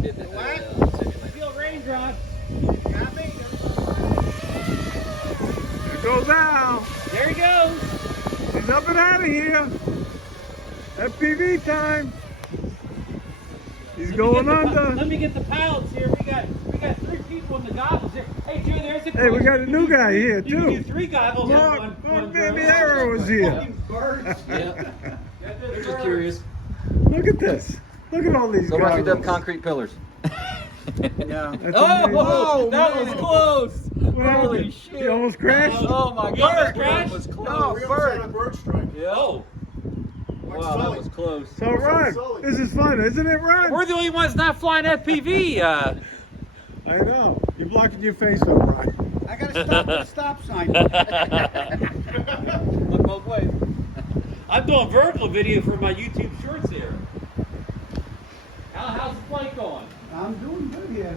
did the Feel raindrops. Got me. There goes Al. There he goes. He's up and out of here. FPV time. He's going under. Let me get the pilots here. We got 3 people in the goggles here. Hey Joe, there's a. Hey, we got a new guy here You can do too. 3 goggles on one Baby drone. Arrow was here. Yeah. We're just curious. Look at this. Look at all these Go mark them goggles. concrete pillars. Yeah. That's Oh, amazing. that was close. What Holy happened? shit. You almost crashed? Oh my You almost god. crashed? That was close. No, we almost had a bird strike. Yeah. Oh, Wow, that was close. So Ron, this is fun, isn't it, Ron? we're the only ones not flying FPV. I know. You're blocking your face up, Ron. I gotta stop at the stop sign. Look both ways. I'm doing vertical video for my YouTube shorts here. How's the flight going? I'm doing good here.